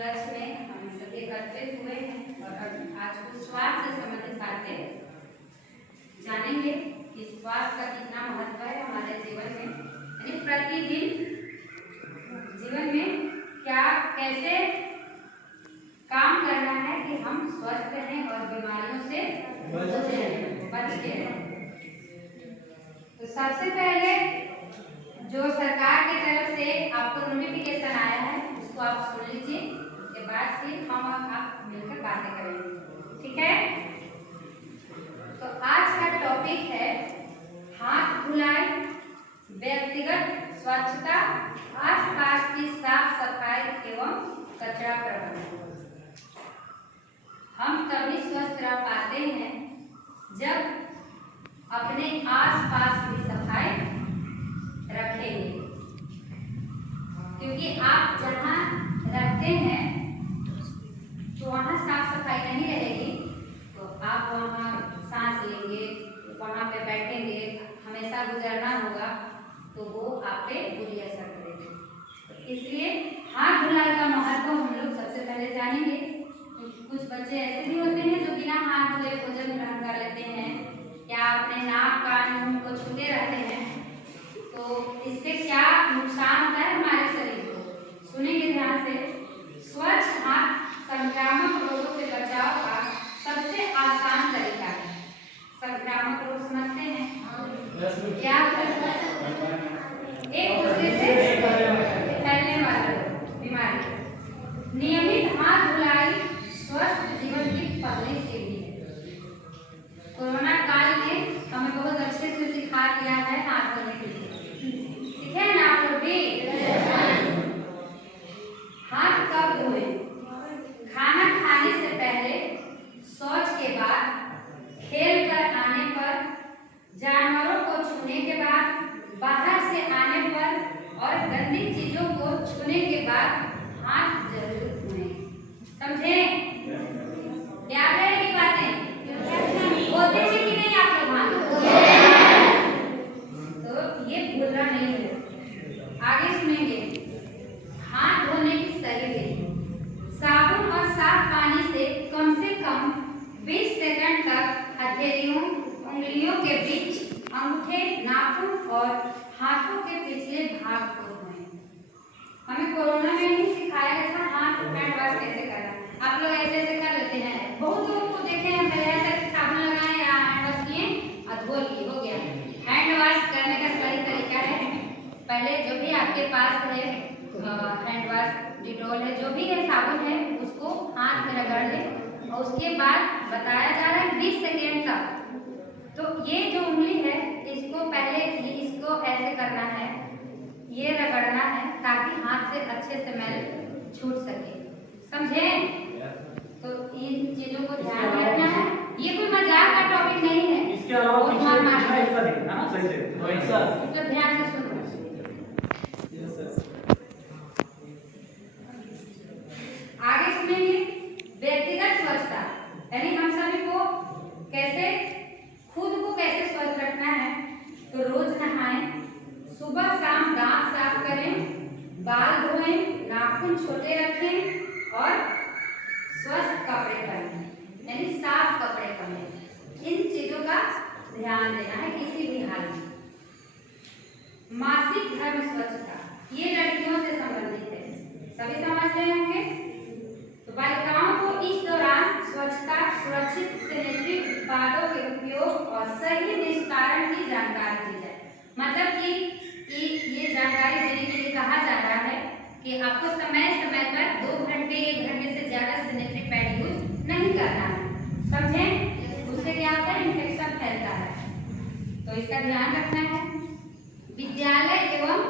लक्ष्य में हम सभी एकत्रित हुए हैं और आज कुछ स्वास्थ्य से संबंधित बातें जानेंगे कि स्वास्थ्य का कितना महत्व है हमारे जीवन में, यानी प्रतिदिन जीवन में क्या कैसे काम करना है कि हम स्वस्थ रहें और बीमारियों से बच के रहें। तो सबसे पहले जो सरकार की तरफ से आपको नोटिफिकेशन आया है उसको आप सुन लीजिए, उसके बाद फिर हम और आप मिलकर बातें करेंगे, ठीक है। तो आज का टॉपिक है हाथ धुलाई, व्यक्तिगत स्वच्छता, आसपास की साफ सफाई एवं कचरा प्रबंधन। हम तभी स्वस्थ रह पाते हैं जब अपने आसपास की सफाई रखेंगे, क्योंकि आप जहाँ रहते हैं तो वहाँ साफ सफाई नहीं रहेगी तो आप वहाँ सांस लेंगे, वहाँ पे बैठेंगे, हमेशा गुजरना होगा तो वो आप पे बुरी असर करेगी। इसलिए हाथ धुलाई का महत्व हम लोग सबसे पहले जानेंगे। कुछ बच्चे ऐसे भी होते हैं जो बिना हाथ धोए भोजन ग्रहण कर लेते हैं या अपने नाक कान मुंह को छूते रहते हैं, तो इससे क्या नुकसान होता है हमारे शरीर को, सुनेंगे ध्यान से। स्वच्छ हाथ संक्रामक रोगों से बचाव का सबसे आसान तरीका है। संक्रामक रोग समझते हैं क्या होता है? एक दूसरे से फैलने वाला बीमारी। नियमित हाथ धुलाई स्वस्थ जीवन की पहली सीढ़ी है। कोरोना काल में हमें बहुत अच्छे से सिखा दिया है हाथ धोने के लिए, सीखे ना आप लोग भी? हाथ कब धोए? खाना खाने से पहले, शौच के बाद, खेल कर आने पर, जानवरों को छूने के बाद, बाहर से आने पर और गंदी चीजों को छूने के बाद हाथ जरूर धोएं। समझे? याद रहेगी बातें? बोलते थे कि नहीं आप लोग? तो ये भूलना नहीं है। आगे सुनेंगे हाथ धोने की सही विधि। साबुन और साफ पानी से कम 20 सेकंड तक हथेलियों, उंगलियों के बीच, अंगूठे, नाखून और हाथों के पिछले भाग को धोएं। हमें कोरोना में ही सिखाया गया था हाथ हैंड वॉश कैसे करना। आप लोग ऐसे ऐसे कर लेते हैं, बहुत लोगों को देखे हैं पहले ऐसे साबुन लगाए या हैंड वॉश किए और धो लिए, हो गया। हैंड वॉश करने का सही तरीका है, पहले जो भी आपके पास है हैंड वॉश, डिटॉल है, जो भी है साबुन है, उसको हाथ में रगड़ ले और उसके बाद बताया जा रहा है 20 सेकेंड तक। तो ये जो उंगली है इसको पहले इसको ऐसे करना है, ये रगड़ना है ताकि हाथ से अच्छे से मैल छूट सके। समझे? तो इन चीजों को ध्यान में रखना है। ये कोई मजाक का टॉपिक नहीं है। इसके अलावा ऐसा देखना ना सही से, तो ध्यान से सुनो। आगे सुनेंगे व्यक्तिगत स्वच्छता, यानी हम सभी को कैसे खुद को कैसे स्वस्थ रखना है। तो रोज नहाएं, सुबह शाम दांत साफ करें, बाल धोएं, नाखून छोटे रखें और स्वस्थ कपड़े पहनें, यानी साफ कपड़े पहनें। इन चीजों का ध्यान देना है किसी भी हाल में। मासिक धर्म स्वच्छता, ये लड़कियों से संबंधित है, सभी समझ रहे होंगे। तो बालिकाओं को इस दौरान स्वच्छता, सुरक्षित सैनिटरी उत्पादों के उपयोग और सही निस्तारण की जानकारी दी जाए। मतलब कि ये जानकारी देने के लिए कहा जा रहा है कि आपको समय समय पर 2 घंटे 1 घंटे से ज्यादा सैनिटरी पैड यूज नहीं करना है। समझे? उससे क्या होता है, इन्फेक्शन फैलता है, तो इसका ध्यान रखना है। विद्यालय एवं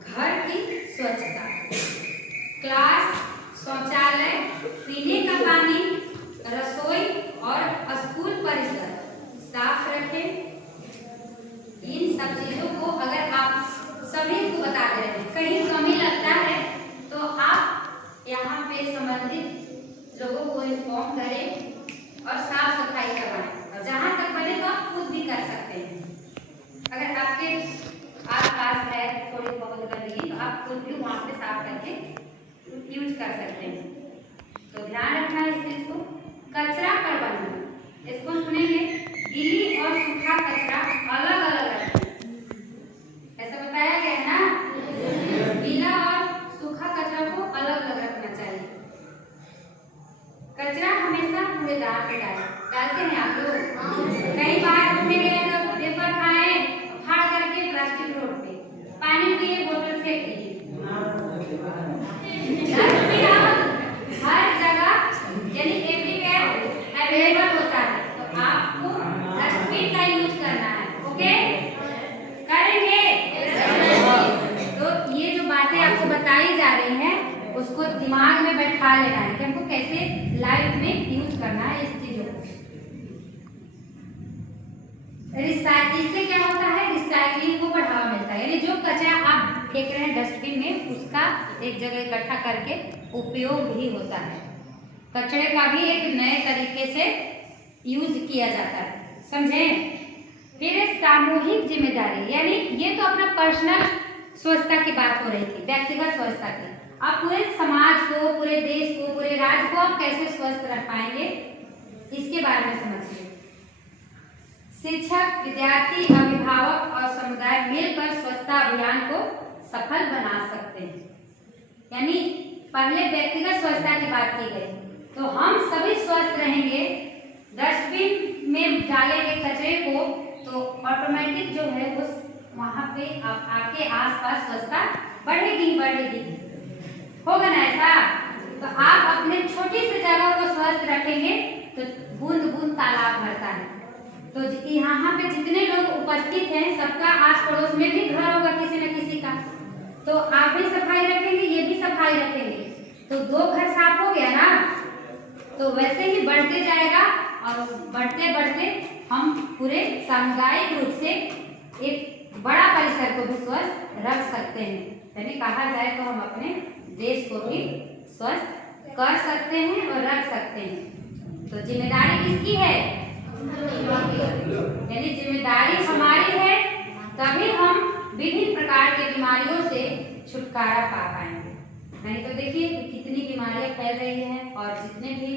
घर की स्वच्छता, क्लास, शौचालय, पीने का पानी, रसोई और स्कूल परिसर साफ रखें। इन सब चीजों को अगर आप सभी को बता दे रहे हैं, कहीं कमी लगता है तो आप यहाँ पे संबंधित लोगों को इन्फॉर्म करें और साफ सफाई करवाएं। और जहाँ तक बने तो आप खुद भी कर सकते हैं। अगर आपके आसपास है थोड़ी बहुत गंदगी तो आप खुद भी वहाँ पे साफ करके यूज कर सकते हैं। ध्यान रखना है इस चीज को। कचरा प्रबंधन, इसको सुनेंगे, गीली और सूखा कचरा अलग अलग रखें, ऐसा बताया गया है ना। गीला और सूखा कचरा को अलग अलग रखना चाहिए। कचरा हमेशा कूड़ेदान पे डालते हैं आप लोग। कई बार घूमने गए तो पेपर खाए, फाड़ करके प्लास्टिक रोड पे, पानी पिए, बोतल फेंक दीजिए। हर जगह यानी एवरीवेयर अवेलेबल होता है, तो आपको डस्टबिन का यूज करना है। ओके, करेंगे? तो ये जो बातें आपको बताई जा रही हैं उसको दिमाग में बैठा लेना है कि हमको कैसे लाइफ में यूज करना है इस चीजों को। इससे क्या होता है, रिसाइकलिंग को बढ़ावा मिलता है, यानी जो कचरा आप फेंक रहे हैं डस्टबिन में उसका एक जगह इकट्ठा करके उपयोग भी होता है। कचरे का भी एक नए तरीके से यूज किया जाता है, समझे। फिर सामूहिक जिम्मेदारी, यानी ये तो अपना पर्सनल स्वच्छता की बात हो रही थी, व्यक्तिगत स्वच्छता की। आप पूरे समाज को, पूरे देश को, पूरे राज्य को आप कैसे स्वस्थ रख पाएंगे इसके बारे में समझिए। शिक्षक, विद्यार्थी, अभिभावक और समुदाय मिलकर स्वच्छता अभियान को सफल बना सकते हैं। यानी पहले व्यक्तिगत स्वच्छता की बात की गई, तो हम सभी स्वस्थ रहेंगे, डस्टबिन में डालेंगे कचरे को, तो ऑटोमेटिक जो है उस वहाँ पे आपके आसपास स्वच्छता बढ़ेगी बढ़ेगी, होगा ना ऐसा। तो आप अपने छोटी सी जगह को स्वस्थ रखेंगे तो बूंद बूंद तालाब भरता है। तो यहाँ पे जितने लोग उपस्थित हैं सबका आस पड़ोस में भी घर होगा किसी न किसी का, तो आप भी सफाई रखेंगे, ये भी सफाई रखेंगे, तो 2 घर साफ हो गया ना। तो वैसे ही बढ़ते जाएगा और बढ़ते बढ़ते हम पूरे सामुदायिक रूप से एक बड़ा परिसर को भी स्वस्थ रख सकते हैं। यानी कहा जाए तो हम अपने देश को भी स्वस्थ कर सकते हैं और रख सकते हैं। तो जिम्मेदारी किसकी है? यानी जिम्मेदारी हमारी है, तभी हम विभिन्न प्रकार के बीमारियों से छुटकारा पा पाएंगे। नहीं तो देखिए कितनी बीमारियां फैल रही हैं और जितने भी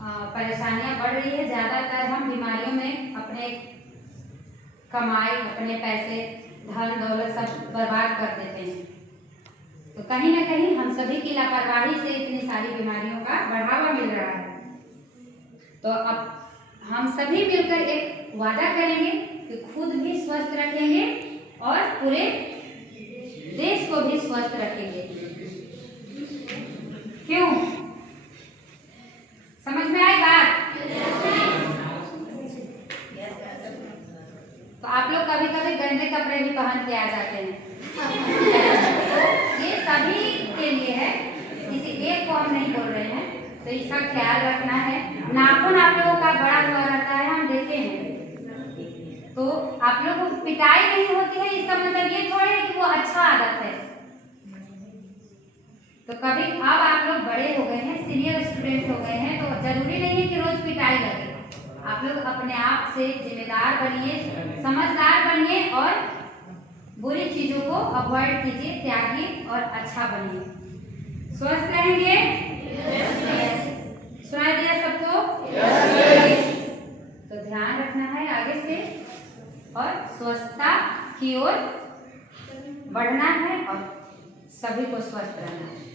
परेशानियां बढ़ रही है, ज़्यादातर हम बीमारियों में अपने कमाई, अपने पैसे, धन दौलत सब बर्बाद कर देते हैं। तो कहीं ना कहीं हम सभी की लापरवाही से इतनी सारी बीमारियों का बढ़ावा मिल रहा है। तो अब हम सभी मिलकर एक वादा करेंगे कि खुद भी स्वस्थ रखेंगे और पूरे देश को भी स्वस्थ रखेंगे। क्यों? समझ में आई बात? तो आप लोग कभी कभी गंदे कपड़े भी पहन के आ जाते हैं। तो ये सभी के लिए है, किसी एक को हम नहीं बोल रहे हैं, तो इसका ख्याल रखना है। नाखून आप लोगों का बड़ा हुआ रहता है, हम देखे हैं, तो आप लोगों को पिटाई नहीं होती है, इसका मतलब ये थोड़ी है कि वो अच्छा आदत है। तो कभी अब आप लोग बड़े हो गए हैं, सीनियर स्टूडेंट हो गए हैं, तो जरूरी नहीं है कि रोज पिटाई लगे। आप लोग अपने आप से जिम्मेदार बनिए, समझदार बनिए और बुरी चीजों को अवॉइड कीजिए, त्यागिए और अच्छा बनिए। स्वस्थ रहेंगे? सुना दिया सबको? तो ध्यान रखना है आगे से और स्वच्छता की ओर बढ़ना है और सभी को स्वस्थ रहना है।